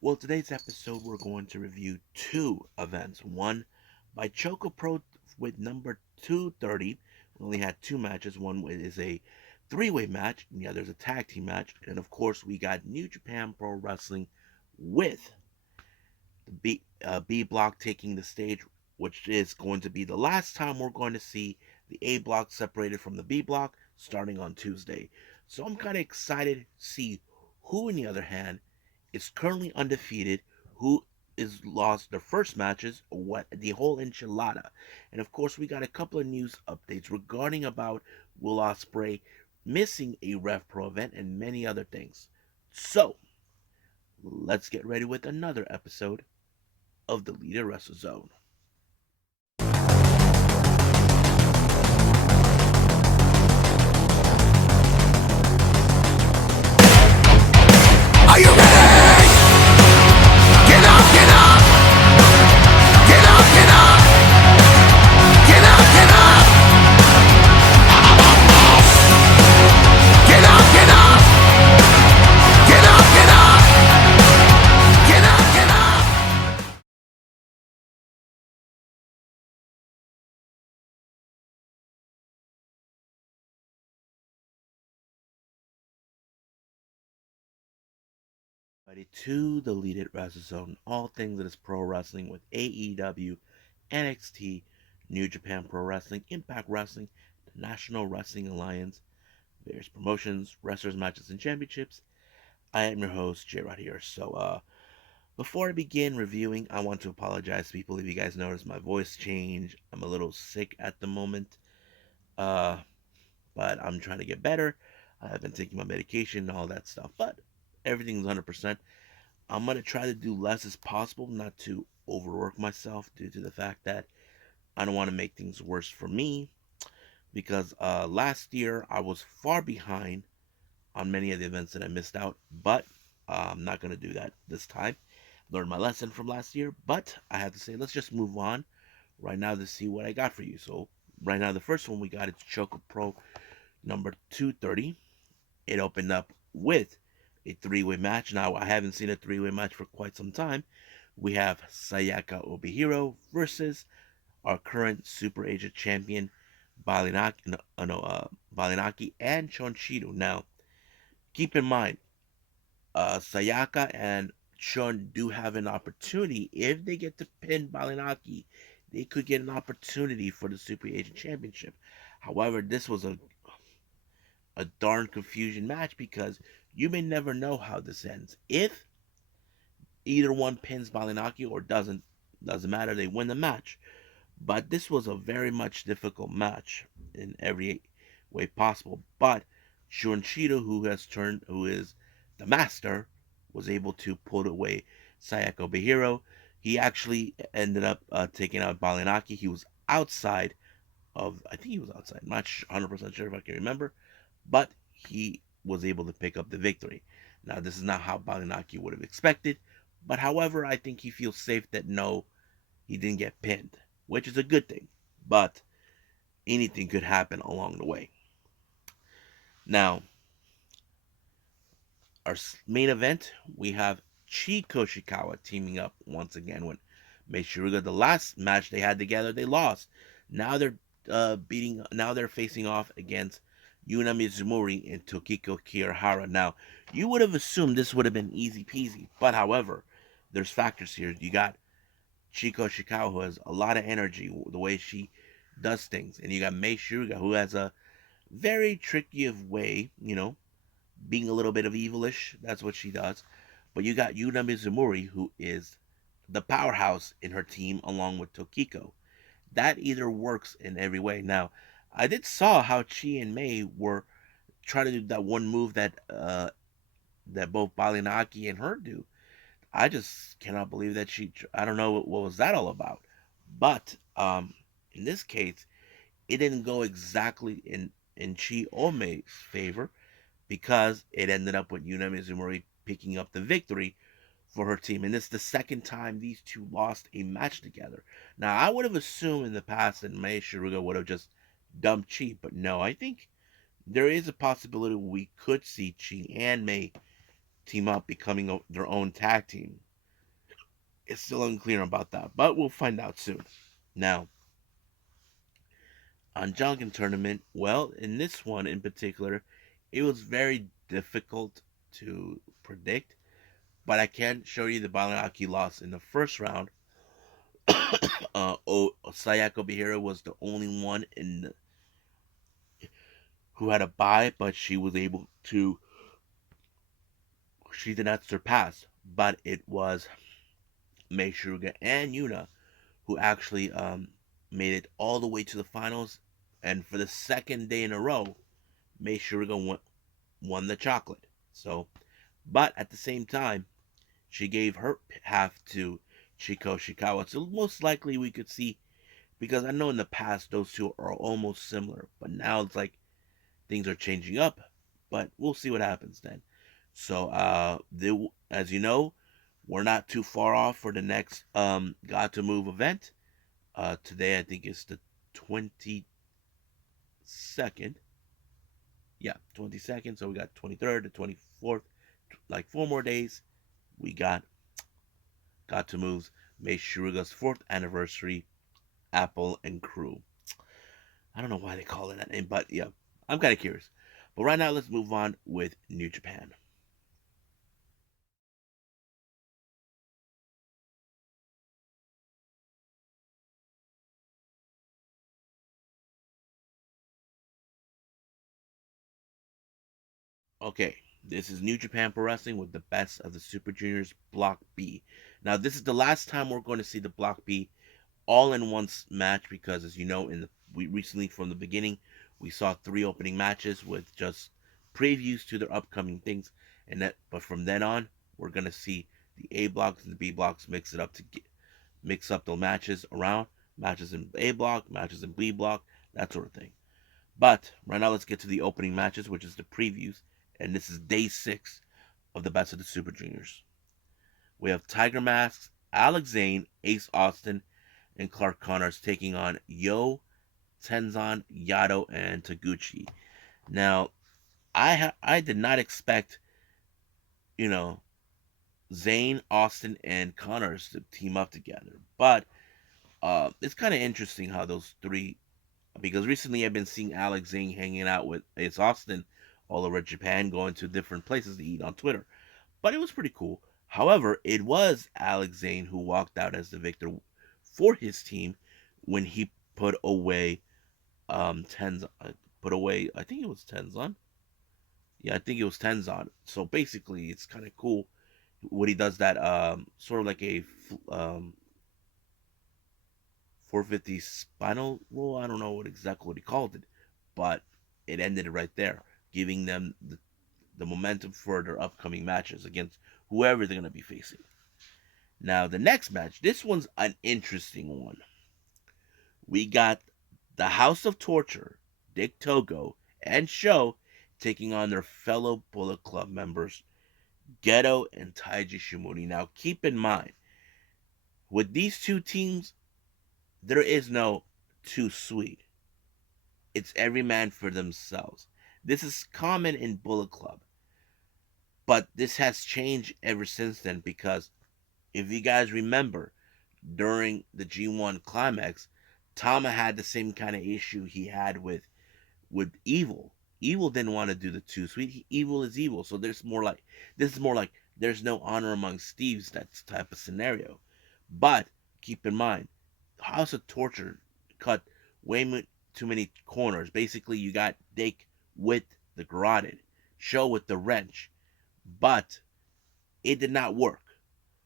Well, today's episode we're going to review two events. One by ChocoPro with number 230. We only had two matches. One is a three-way match, and the other is a tag team match. And of course, we got New Japan Pro Wrestling with the B block taking the stage, which is going to be the last time we're going to see the A block separated from the B block starting on Tuesday. So I'm kind of excited to see who, on the other hand, is currently undefeated, who is lost their first matches, what the whole enchilada. And of course, we got a couple of news updates regarding about Will Ospreay missing a Rev Pro event and many other things. So let's get ready with another episode of the Leader Wrestle Zone. Are you ready? Get up, get up! Get up, get up! Get up, get up! Get up, get up! Get up, get up! Get up, get up! Ready to the Leader Wrestle Zone, all things that is pro wrestling with AEW, NXT, New Japan Pro Wrestling, Impact Wrestling, the National Wrestling Alliance, various promotions, wrestlers, matches, and championships. I am your host, J Rod here. So, before I begin reviewing, I want to apologize to people if you guys notice my voice change. I'm a little sick at the moment, uh, but I'm trying to get better. I have been taking my medication and all that stuff, but everything's 100%. I'm going to try to do less as possible, not to overwork myself due to the fact that I don't want to make things worse for me because last year I was far behind on many of the events that I missed out, but I'm not going to do that this time. Learned my lesson from last year, but I have to say, let's just move on right now to see what I got for you. So, right now, the first one we got is Choco Pro number 230. It opened up with a three-way match. Now, I haven't seen a three-way match for quite some time. We have Sayaka Obihiro versus our current Super Agent champion, Balinaki and Chonchido. Now, keep in mind, Sayaka and Shun do have an opportunity. If they get to pin Balinaki, they could get an opportunity for the Super Agent Championship. However, this was a darn confusion match because you may never know how this ends. If either one pins Balinaki or doesn't matter, they win the match. But this was a very much difficult match in every way possible. But Shunshiro, who is the master, was able to put away Sayako Behiro. He actually ended up taking out Balinaki. He was outside I think he was outside. I'm not 100% sure if I can remember, but he was able to pick up the victory. Now, this is not how Balinaki would have expected, but however, I think he feels safe that no, he didn't get pinned, which is a good thing. But anything could happen along the way. Now, our main event, we have Chiko Shikawa teaming up once again with Mei Suruga. The last match they had together, they lost. Now they're Now they're facing off against Yuna Mizumori and Tokiko Kirihara. Now, you would have assumed this would have been easy peasy, but however, there's factors here. You got Chiko Shikawa, who has a lot of energy, the way she does things, and you got Mei Suruga, who has a very tricky of way, being a little bit of evilish. That's what she does. But you got Yuna Mizumori, who is the powerhouse in her team, along with Tokiko. That either works in every way. Now, I did saw how Chi and Mei were trying to do that one move that both Balinaki and her do. I just cannot believe that she. I don't know what was that all about. But in this case, it didn't go exactly in Chi or Mei's favor because it ended up with Yuna Mizumori picking up the victory for her team. And this is the second time these two lost a match together. Now, I would have assumed in the past that Mei Suruga would have just dumped Chi, but no, I think there is a possibility we could see Chi and Mei team up, becoming their own tag team. It's still unclear about that, but we'll find out soon. Now, on Junkin tournament, well, in this one in particular, it was very difficult to predict, but I can show you the Balanaki loss in the first round. Sayako Behira was the only one who had a bye, but she did not surpass. But it was Mei Suruga and Yuna who actually made it all the way to the finals. And for the second day in a row, Mei Suruga won the chocolate. So, but at the same time, she gave her half to Chiko Shikawa. So most likely we could see, because I know in the past those two are almost similar, but now it's like things are changing up. But we'll see what happens then. So, as you know, we're not too far off for the next Got to Move event. Today I think it's the 22nd. Yeah, 22nd. So we got 23rd, the 24th, like 4 more days. We got to Move's Mei Shuruga's 4th anniversary Apple and Crew. I don't know why they call it that name, but yeah, I'm kind of curious. But right now, let's move on with New Japan. Okay, this is New Japan Pro Wrestling with the best of the Super Juniors Block B. Now, this is the last time we're going to see the Block B all in one match because, as you know, we recently from the beginning we saw 3 opening matches with just previews to their upcoming things, but from then on we're gonna see the A blocks and the B blocks mix up the matches around matches in A block, matches in B block, that sort of thing. But right now let's get to the opening matches, which is the previews, and this is day 6 of the best of the Super Juniors. We have Tiger Masks, Alex Zane, Ace Austin, and Clark Connors taking on Yo, Tenzan, Yado, and Taguchi. Now, I did not expect, you know, Zane, Austin, and Connors to team up together, but it's kind of interesting how those three. Because recently I've been seeing Alex Zane hanging out with Ace Austin all over Japan, going to different places to eat on Twitter. But it was pretty cool. However, it was Alex Zane who walked out as the victor for his team when he put away Tenzan. Put away, I think it was Tenzan. Yeah, I think it was Tenzan. So basically, it's kind of cool what he does. That sort of like a 450 spinal roll. I don't know what he called it, but it ended right there, giving them the momentum for their upcoming matches against whoever they're going to be facing. Now, the next match, this one's an interesting one. We got the House of Torture, Dick Togo, and Show taking on their fellow Bullet Club members, Geto and Taiji Shimori. Now, keep in mind, with these two teams, there is no too sweet. It's every man for themselves. This is common in Bullet Club, but this has changed ever since then because if you guys remember, during the G1 climax, Tama had the same kind of issue he had with Evil. Evil didn't want to do the too sweet. Evil is evil, so this is more like there's no honor among thieves. That type of scenario. But keep in mind, House of Torture cut too many corners. Basically, you got Dick with the garroted, Show with the wrench, but it did not work.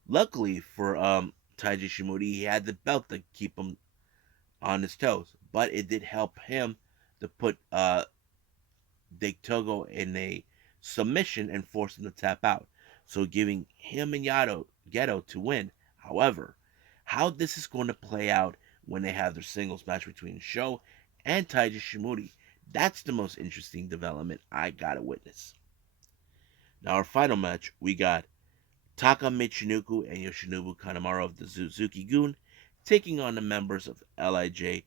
Luckily for Taiji Shimori, he had the belt to keep him on his toes, but it did help him to put Dick Togo in a submission and force him to tap out, so giving him and Geto to win. However, how this is going to play out when they have their singles match between Sho and Taiji Shimori, that's the most interesting development I gotta witness. Now, our final match, we got Taka Michinoku and Yoshinobu Kanemaru of the Suzuki Gun taking on the members of LIJ,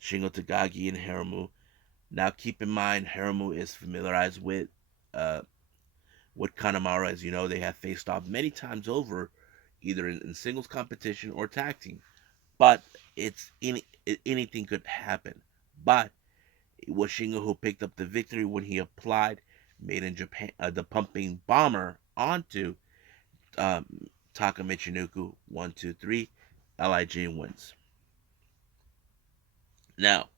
Shingo Takagi, and Hiromu. Now, keep in mind, Hiromu is familiarized uh, with Kanemaru. As you know, they have faced off many times over either in singles competition or tag team. But anything could happen. But it was Shingo who picked up the victory when he applied Made in Japan the pumping bomber onto um, Taka Michinoku. 1, 2, 3. Lij wins. Now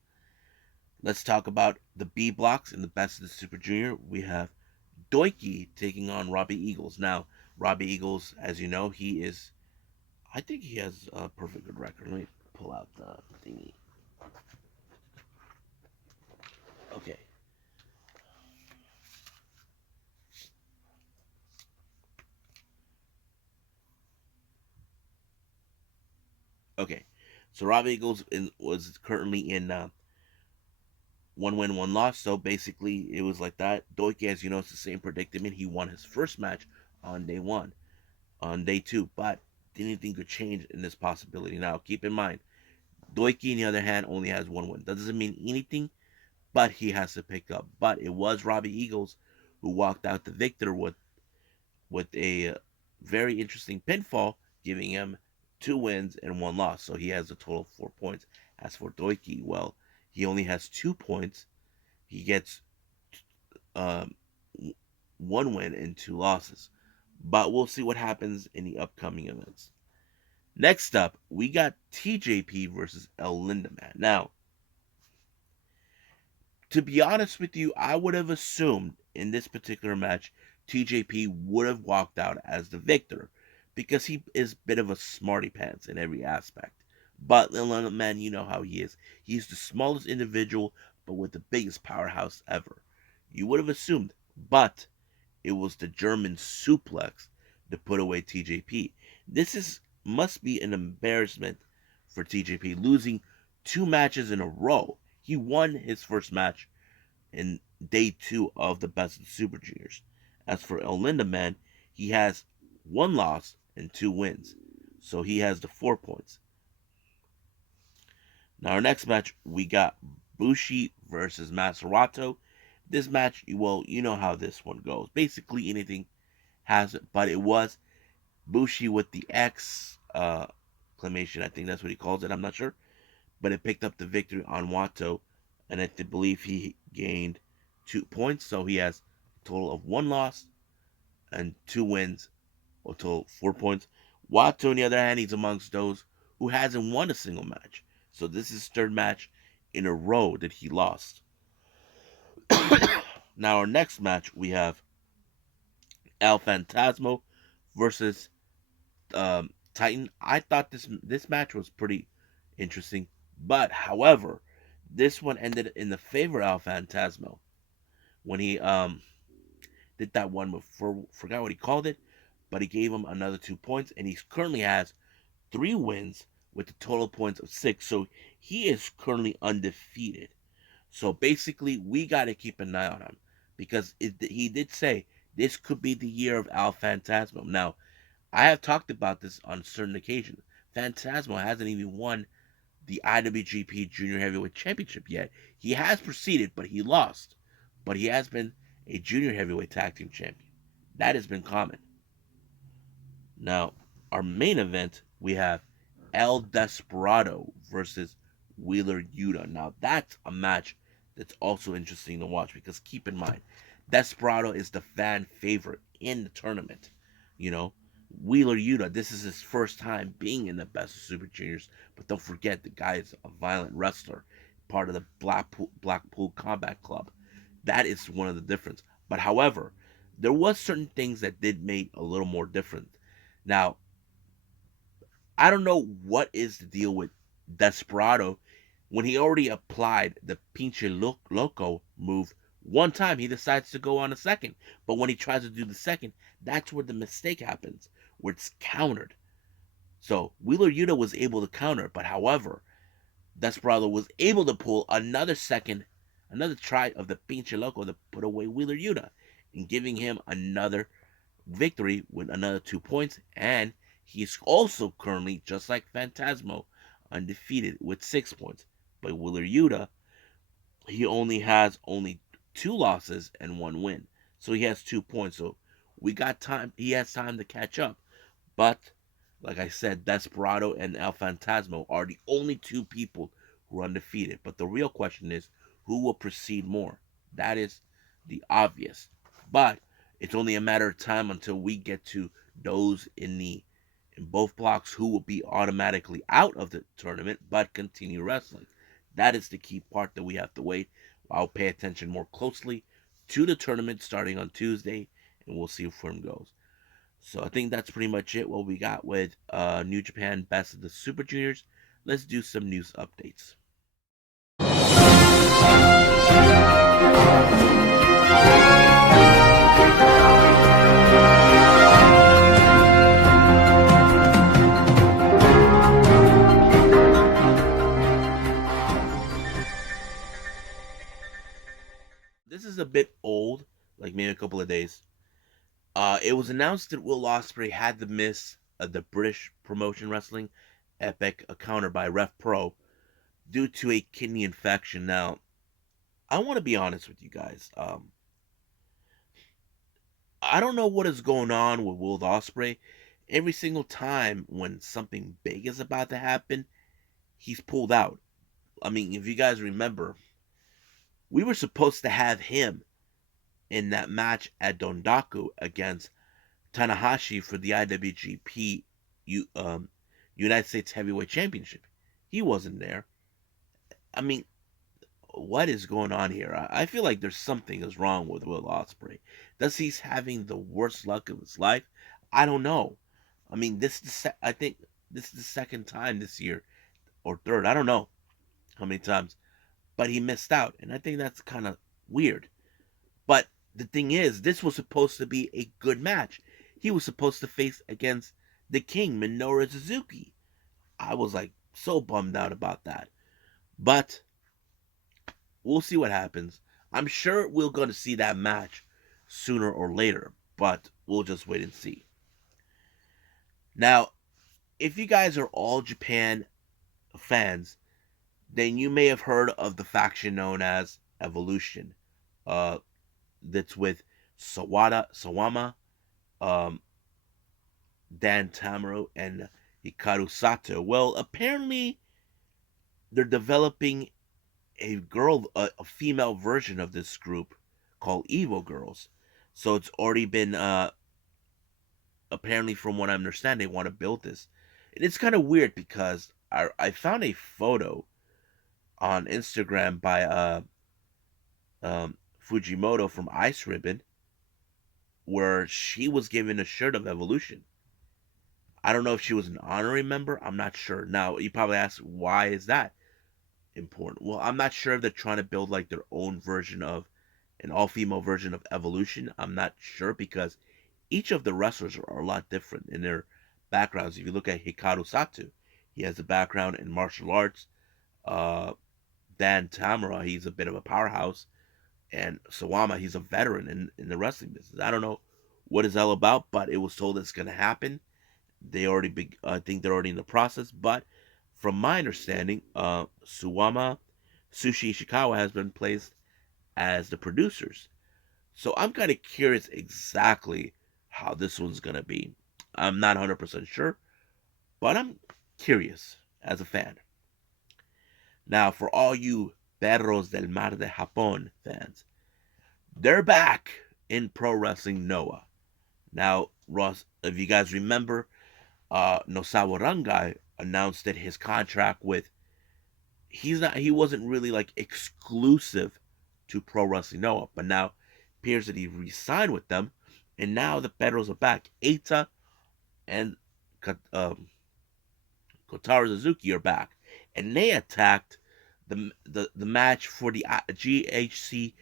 let's talk about the B blocks in the best of the Super Junior. We have Doiki taking on Robbie Eagles. Now Robbie Eagles, as you know, he is. I think he has a perfect good record. Let me pull out the thingy. Okay. Okay. So Robbie Eagles was currently in 1 win, 1 loss. So basically, it was like that. Doiki, as you know, it's the same predicament. He won his first match on day one, on day two, but anything could change in this possibility. Now, keep in mind, Doiki, on the other hand, only has 1 win. That doesn't mean anything, but he has to pick up. But it was Robbie Eagles who walked out the victor with a very interesting pinfall, giving him 2 wins and 1 loss. So he has a total of 4 points. As for Doiki, well, he only has 2 points. He gets um, 1 win and 2 losses. But we'll see what happens in the upcoming events. Next up, we got TJP versus El Lindaman. Now, to be honest with you, I would have assumed in this particular match, TJP would have walked out as the victor because he is a bit of a smarty pants in every aspect. But El Lindaman, you know how he is. He's the smallest individual, but with the biggest powerhouse ever. You would have assumed, but it was the German suplex to put away TJP. This is must be an embarrassment for TJP, losing 2 matches in a row. He won his first match in day 2 of the Best of the Super Juniors. As for El Lindaman, he has 1 loss and 2 wins, so he has the 4 points. Now our next match we got Bushi versus Maserato. This match, well, you know how this one goes. Basically, anything has it, but it was Bushi with the X exclamation. I think that's what he calls it. I'm not sure, but it picked up the victory on Wato, and I believe he gained 2 points, so he has a total of 1 loss and 2 wins, or total 4 points. Wato, on the other hand, he's amongst those who hasn't won a single match, so this is his third match in a row that he lost. Now our next match we have El Fantasmo versus Titan. I thought this match was pretty interesting, but however, this one ended in the favor of El Fantasmo when he did that one before. Forgot what he called it, but he gave him another 2 points, and he currently has 3 wins with a total points of 6. So he is currently undefeated. So basically, we got to keep an eye on him because he did say this could be the year of Al Fantasmo. Now, I have talked about this on certain occasions. Fantasmo hasn't even won the IWGP Junior Heavyweight Championship yet. He has proceeded, but he lost. But he has been a Junior Heavyweight Tag Team Champion. That has been common. Now, our main event, we have El Desperado versus Wheeler Yuta. Now, that's a match that's also interesting to watch because keep in mind, Desperado is the fan favorite in the tournament. You know, Wheeler Yuta, this is his first time being in the Best of Super Juniors, but don't forget the guy is a violent wrestler, part of the Blackpool Combat Club. That is one of the difference. But however, there was certain things that did make a little more different. Now, I don't know what is the deal with Desperado. When he already applied the Pinche Loco move one time, he decides to go on a second. But when he tries to do the second, that's where the mistake happens, where it's countered. So Wheeler Yuta was able to counter, but however, Desperado was able to pull another try of the Pinche Loco to put away Wheeler Yuta, and giving him another victory with another 2 points, and he's also currently, just like Phantasmo, undefeated with 6 points. But Wheeler Yuta, he only has 2 losses and 1 win, so he has 2 points. So we got time. He has time to catch up, but Like I said, Desperado and El Fantasmo are the only two people who are undefeated. But the real question is, who will proceed more? That is the obvious. But it's only a matter of time until we get to those in both blocks who will be automatically out of the tournament but continue wrestling. That is the key part that we have to wait. I'll pay attention more closely to the tournament starting on Tuesday, and we'll see how firm goes. So I think that's pretty much it. What we got with New Japan Best of the Super Juniors. Let's do some news updates. This is a bit old, like maybe a couple of days. It was announced that Will Ospreay had to miss the British promotion wrestling Epic, a counter by Ref Pro, due to a kidney infection. Now, I want to be honest with you guys. I don't know what is going on with Will Ospreay. Every single time when something big is about to happen, he's pulled out. I mean, if you guys remember, we were supposed to have him in that match at Dondaku against Tanahashi for the IWGP United States Heavyweight Championship. He wasn't there. I mean, what is going on here? I feel like there's something is wrong with Will Ospreay. Does he's having the worst luck of his life? I don't know. I mean, I think this is the second time this year or third. I don't know how many times, but he missed out, and I think that's kind of weird. But the thing is, this was supposed to be a good match. He was supposed to face against the King, Minoru Suzuki. I was like so bummed out about that. But we'll see what happens. I'm sure we're going to see that match sooner or later, but we'll just wait and see. Now, if you guys are all Japan fans, then you may have heard of the faction known as Evolution. Uh, that's with Sawama, um, Dan Tamaro, and Hikaru Sato. Well, apparently they're developing a female version of this group called Evo Girls. So it's already been apparently, from what I understand, they want to build this. And it's kind of weird because I found a photo on Instagram by Fujimoto from Ice Ribbon where she was given a shirt of Evolution. I don't know if she was an honorary member. I'm not sure. Now you probably ask, why is that important? Well, I'm not sure if they're trying to build like their own version of an all-female version of Evolution. I'm not sure because each of the wrestlers are a lot different in their backgrounds. If you look at Hikaru Sato, he has a background in martial arts. Uh, Dan Tamura, he's a bit of a powerhouse, and Sawama, he's a veteran in the wrestling business. I don't know what it's all about, but it was told it's going to happen. I think they're already in the process. But from my understanding, Sushi Ishikawa has been placed as the producers. So I'm kind of curious exactly how this one's gonna be. I'm not 100% sure, but I'm curious as a fan. Now, for all you Perros del Mar de Japon fans, they're back in Pro Wrestling Noah. Now, Ross, if you guys remember, Nosawa Rangai announced that his contract with he wasn't really like exclusive to Pro Wrestling Noah, but now appears that he re-signed with them, and now the Perros are back. Eita and um, Kotaro Suzuki are back, and they attacked the match for the GHC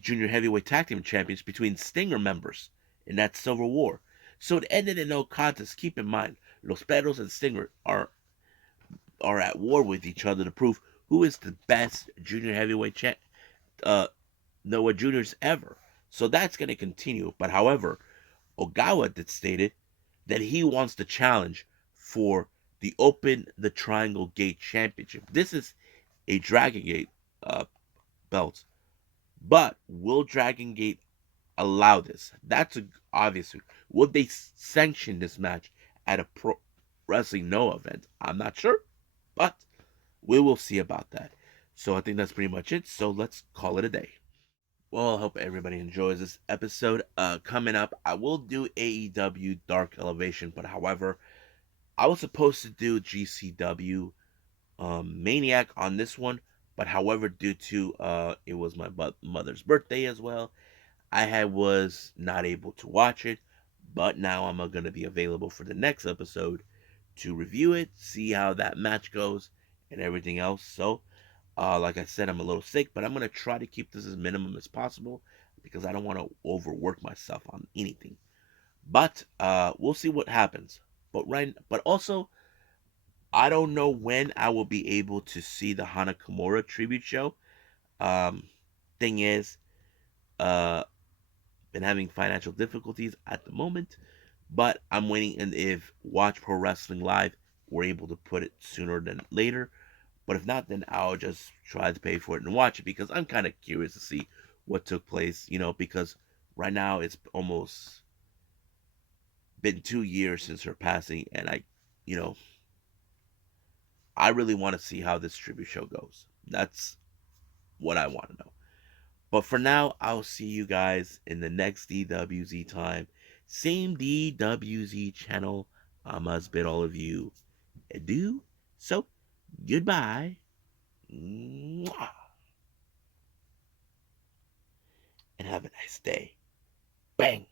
Junior Heavyweight Tag Team Champions between Stinger members in that Civil War. So it ended in no contest. Keep in mind, Los Perros and Stinger are at war with each other to prove who is the best junior heavyweight Noah Juniors ever. So that's going to continue. But however, Ogawa did stated that he wants the challenge for the Open the Triangle Gate Championship. This is a Dragon Gate uh, belt, but will Dragon Gate allow this? That's a, obviously. Would they sanction this match at a pro? Wrestling No event. I'm not sure, but we will see about that. So I think that's pretty much it. So let's call it a day. Well, I hope everybody enjoys this episode. Coming up, I will do AEW Dark Elevation, but however, I was supposed to do GCW Maniac on this one, but however, due to it was my mother's birthday as well, was not able to watch it. But now I'm gonna be available for the next episode to review it, see how that match goes, and everything else. So, like I said, I'm a little sick, but I'm gonna try to keep this as minimum as possible because I don't want to overwork myself on anything. But we'll see what happens. But also, I don't know when I will be able to see the Hana Kimura tribute show. Um, thing is, uh, been having financial difficulties at the moment, but I'm waiting. And if Watch Pro Wrestling Live were able to put it sooner than later, but if not, then I'll just try to pay for it and watch it because I'm kind of curious to see what took place. Because right now it's almost been 2 years since her passing, and you know, I really want to see how this tribute show goes. That's what I want to know. But for now, I'll see you guys in the next DWZ time. Same DWZ channel. I must bid all of you adieu. So, goodbye. Mwah, and have a nice day. Bang.